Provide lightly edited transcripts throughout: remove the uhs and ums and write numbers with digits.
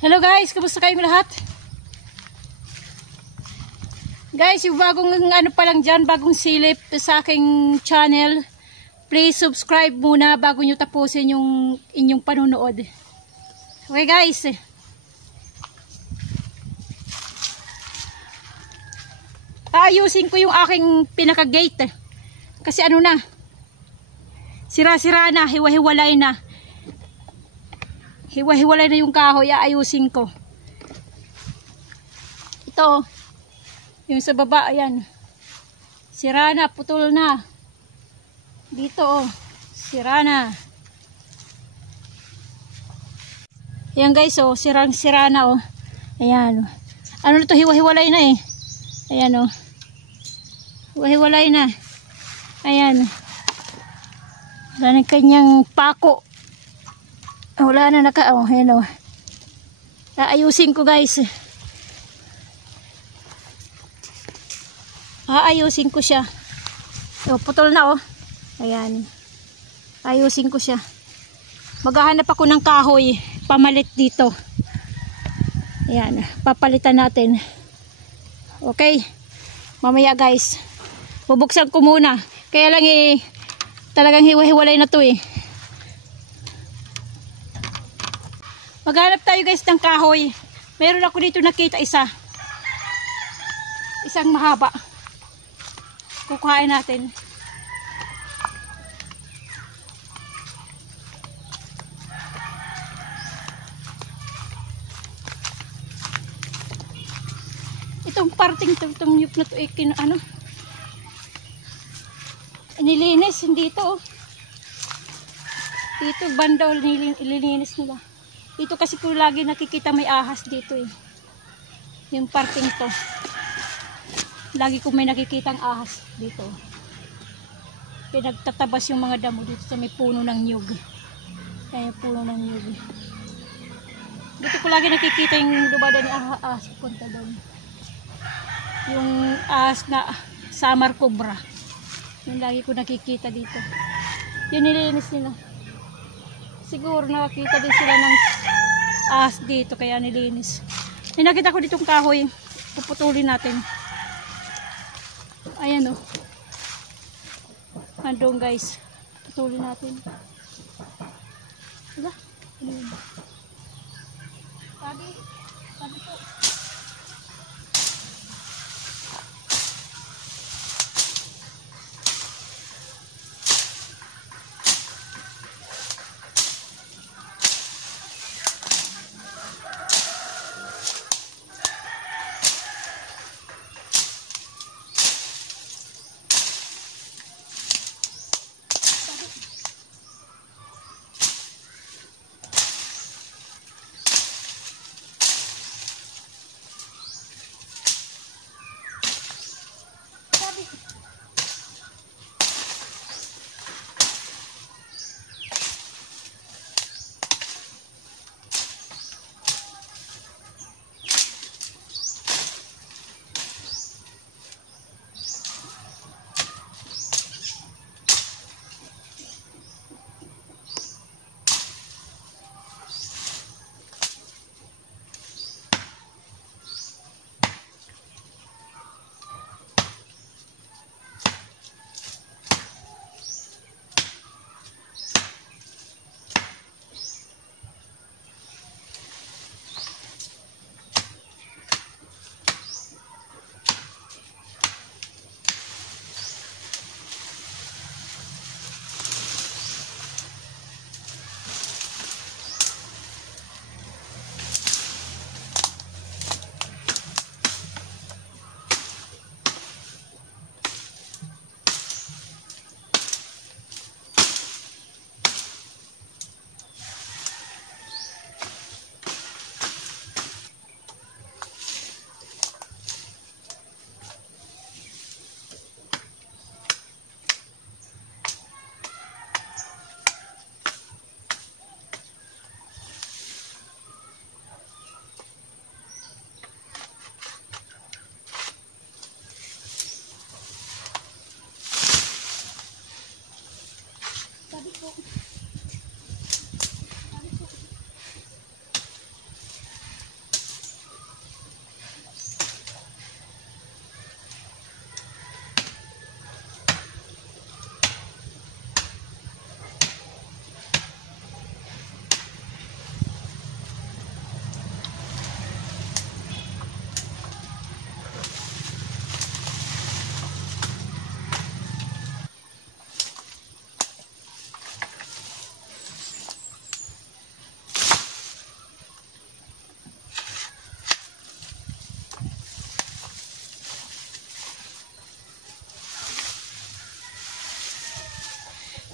Hello guys, kamusta kayong lahat? Guys, yung bagong ano pa lang dyan, bagong silip sa aking channel, please subscribe muna bago nyo tapusin yung inyong panunood. Okay guys, aayusin ko yung aking pinaka-gate kasi ano na, sira-sira na, hiwa-hiwalay na. Hiwa-hiwalay na yung kahoy, aayusin ko. Ito, yung sa baba, ayan. Sira na, putol na. Dito, oh, sira na. Ayan guys, oh, sirang-sira na, oh. Ayan. Ano na to, hiwa-hiwalay na eh. Ayan, oh. Hiwa-hiwalay na. Ayan. Wala na kanyang pako. Wala na oh, ayan o. Aayusin ko guys. Aayusin ko siya. So, putol na oh. Ayan. Ayusin ko siya. Maghahanap ako ng kahoy. Pamalit dito. Ayan. Papalitan natin. Okay. Mamaya guys. Bubuksan ko muna. Kaya lang eh, talagang hiwa-hiwalay na to eh. Maghanap tayo guys ng kahoy. Meron ako dito nakita isa. Isang mahaba. Kukuhain natin. Itong parting itong yuk na to ano? Nilinis hindi ito oh. Dito banda nilinis nila. Ito kasi ko lagi nakikita may ahas dito eh. Yung parting to. Lagi ko may nakikitang ahas dito. Pinagtatabas yung mga damo dito sa may puno ng nyug. Kaya puno ng nyug. Dito ko lagi nakikita yung dumada ni ahas punta doon. Yung ahas na summer cobra. Yung lagi ko nakikita dito. Yung nilinis nila. Siguro nakakita din sila ng ahas dito kaya nilinis. May nakita ko ditong kahoy. Puputulin natin. Ayan o. Andong guys. Putulin natin. Diba? Sabi ko.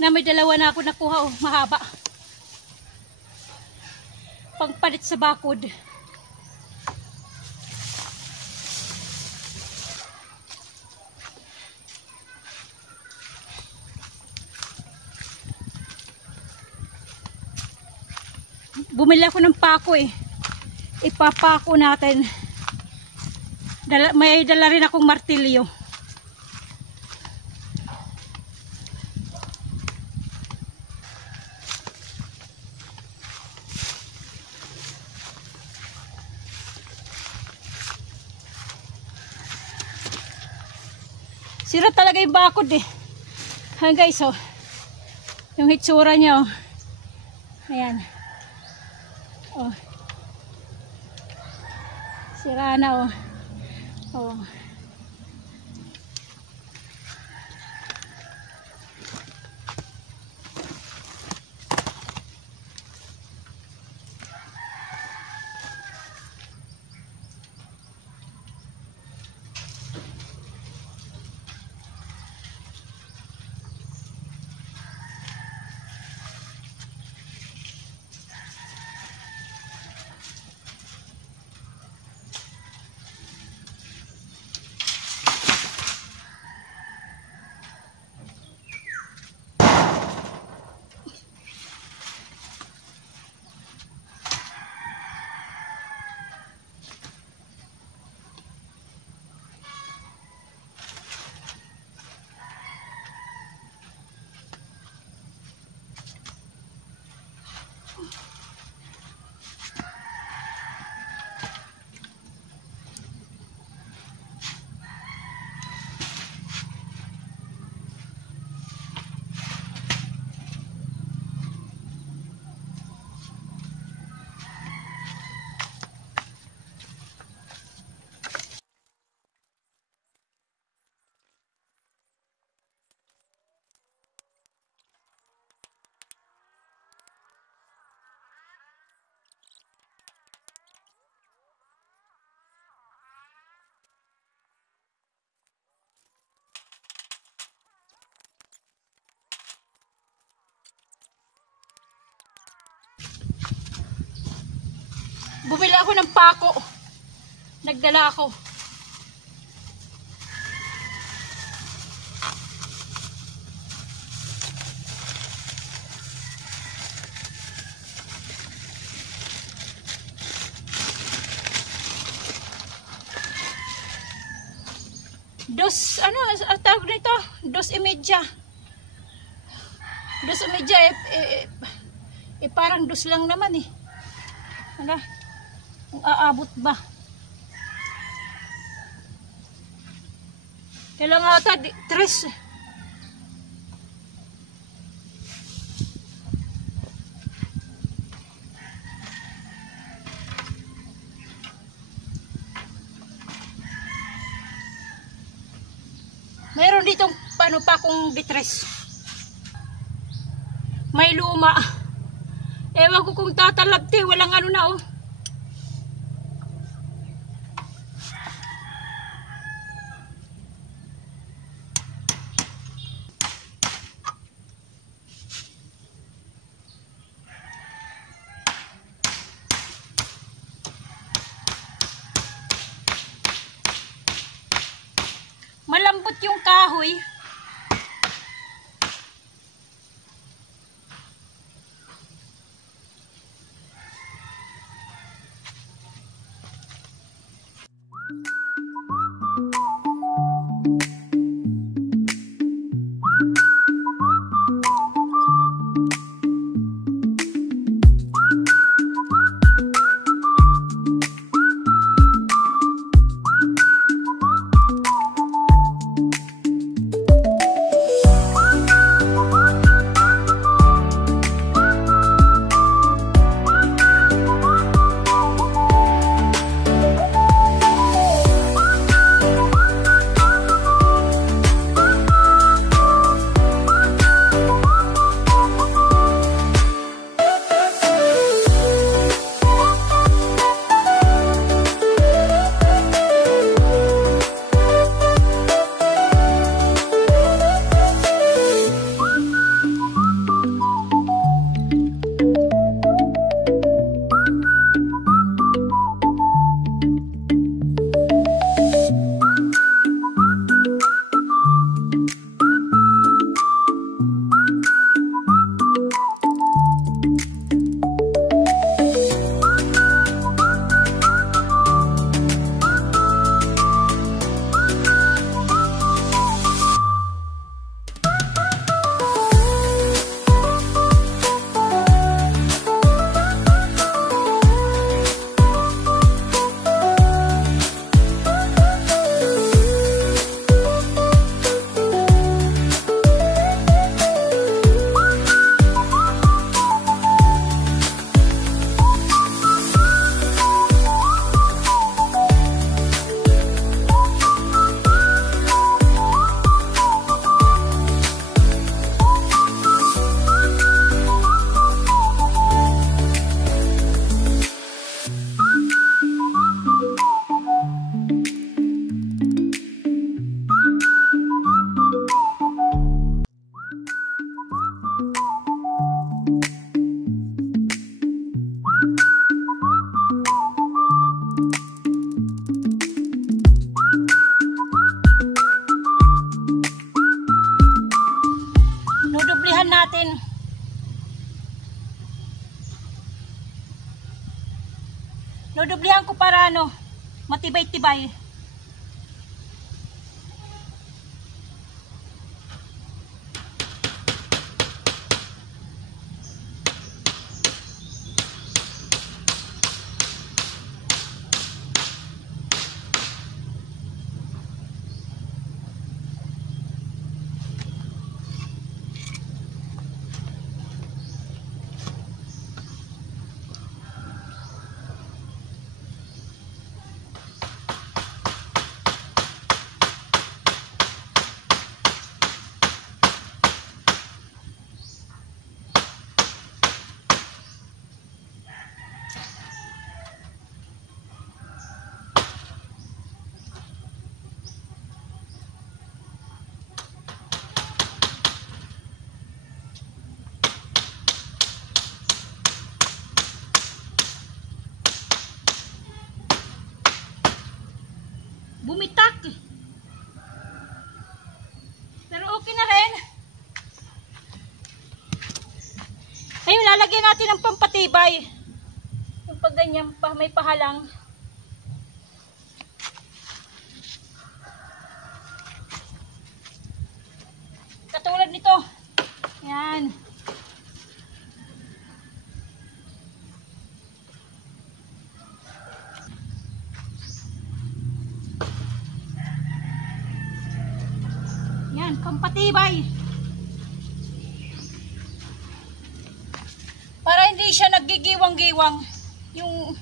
Na may dalawa na ako nakuha, oh, mahaba. Pangpalit sa bakod. Bumili ako ng pako eh. Ipapako natin. May dala rin akong martilyo. Sira talaga yung bakod eh. Ayan guys, oh. Yung hitsura niya, oh. Ayan. Oh. Sira na, oh. Oh. Bumili ako ng pako. Nagdala ako. Ano, ang tawag nito? 2.5. 2.5 parang 2 lang naman eh. Hala, kung aabot ba? Kailangan ata 3. Mayroon ditong paano pa kung bitres. May luma. Ewan ko kung tatalabte, walang ano na oh. Malambot yung kahoy. Dodoblihan ko para ano, matibay-tibay. Bumitak. Pero okay na rin. Ayun, lalagyan natin ng pampatibay. Yung pag ganyan, may pahalang. Katulad nito. Yan. Yan, pampatibay. Para hindi siya naggigiwang-giwang. Yung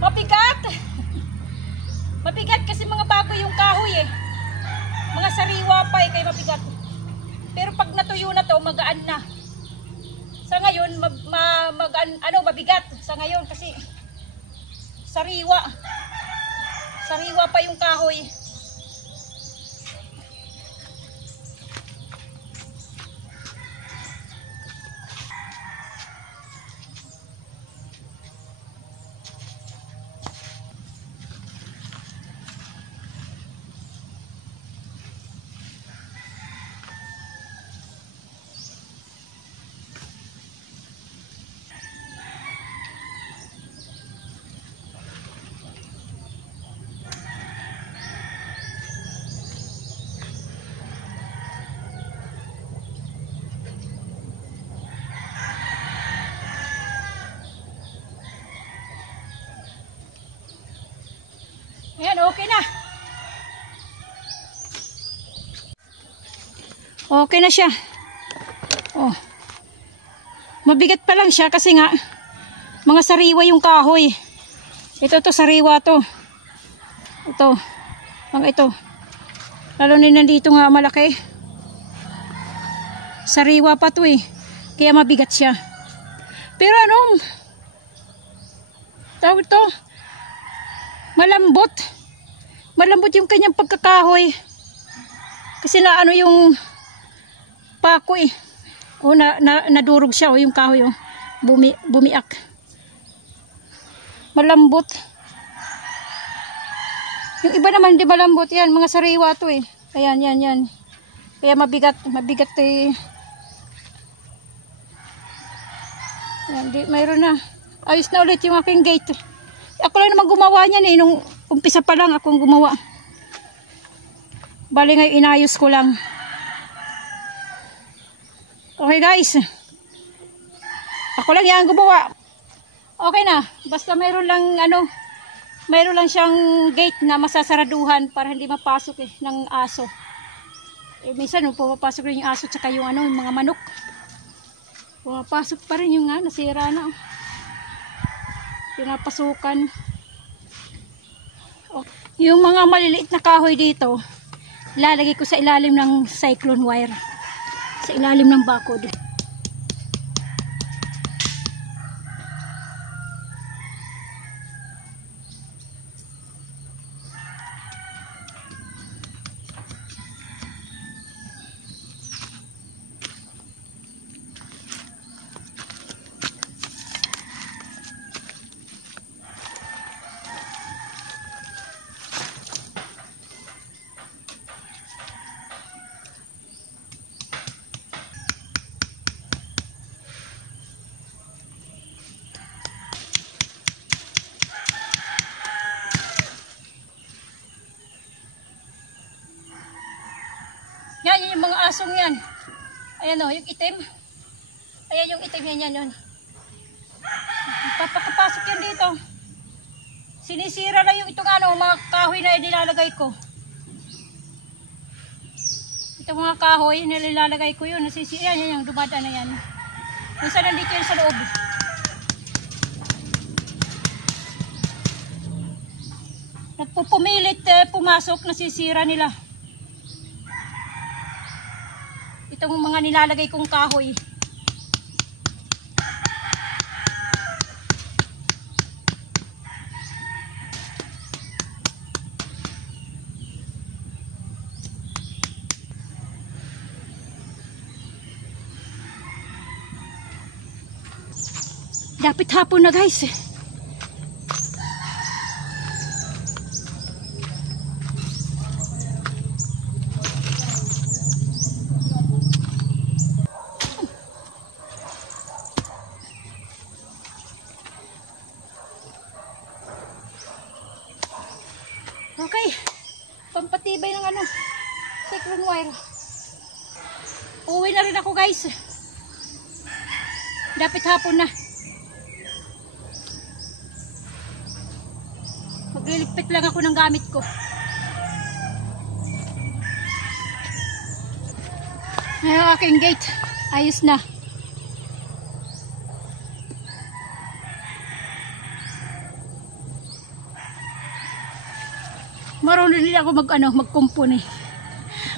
mabigat. Mabigat kasi mga bago yung kahoy eh. Mga sariwa pa eh, kaya mabigat. Pero pag natuyo na to, magaan na. Sa ngayon, mabigat. Sa ngayon kasi sariwa. Sariwa pa yung kahoy. Ayan, okay na. Okay na siya. Oh. Mabigat pa lang siya kasi nga mga sariwa yung kahoy. Ito sariwa to. Ito. Ito. Lalo na nandito nga malaki. Sariwa pa to eh. Kaya mabigat siya. Pero tawag to, malambot. Malambot yung kanyang pagkakahoy. Kasi na yung pako eh. O nadurog siya yung kahoy oh. Bumiak. Malambot. Yung iba naman hindi malambot yan, mga sariwa to eh. Ayan, yan. Kaya mabigat eh. Ayan, mayroon na. Ayos na ulit yung aking gate. Ako lang naman gumawa niyan eh. Nung umpisa pa lang akong gumawa. Bali ngayon inayos ko lang. Okay guys. Ako lang yan gumawa. Okay na. Basta mayroon lang siyang gate na masasaraduhan para hindi mapasok eh ng aso. Eh minsan pumapasok rin yung aso tsaka yung yung mga manok. Pumapasok pa rin yung nasira na. Pinapasukan. Oh, yung mga maliliit na kahoy dito, ilalagay ko sa ilalim ng cyclone wire. Sa ilalim ng bakod. Yan yung mga asong yan. Ayan yung itim. Ayan yung itim yan. Papakapasok yan dito. Sinisira lang yung itong mga kahoy na nilalagay ko. Itong mga kahoy na nilalagay ko yun. Nasisira yan yung dumadaan na yan. Minsan nandito yan sa loob. Nagpupumilit pumasok, nasisira nila. Itong mga nilalagay kong kahoy. Dapat hapon na guys. Okay, pampatibay ng cyclone wire. Uwi na rin ako guys. Dapat hapon na. Magliligpit lang ako ng gamit ko. Ngayon aking gate. Ayos na. Marunong din ako magkumpon eh.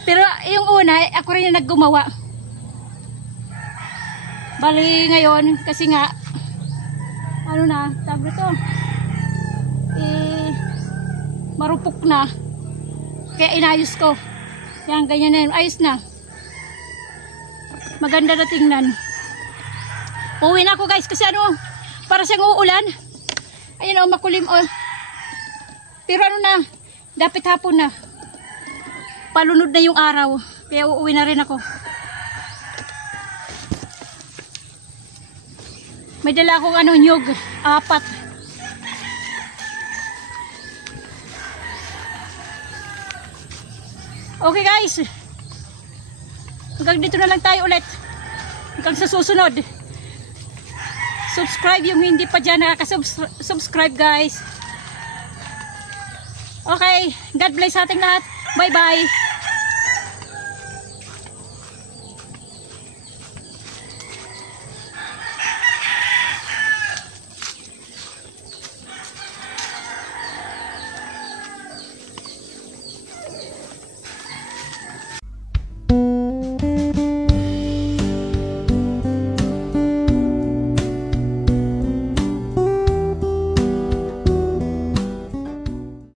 Pero yung una, ako rin yung naggumawa. Bali ngayon, kasi nga, tawag ito, marupok na. Kaya inayos ko. Yan, ganyan na yun. Ayos na. Maganda na tingnan. Uwi na ako guys, kasi para siyang uulan. Ayun makulim Pero dapat hapon na. Palunod na yung araw. Kaya uuwi na rin ako. May dala akong nyug. 4. Okay guys. Hanggang dito na lang tayo ulit. Hanggang sa susunod. Subscribe yung hindi pa dyan nakaka-subscribe guys. Okay, God bless sa ating lahat. Bye-bye.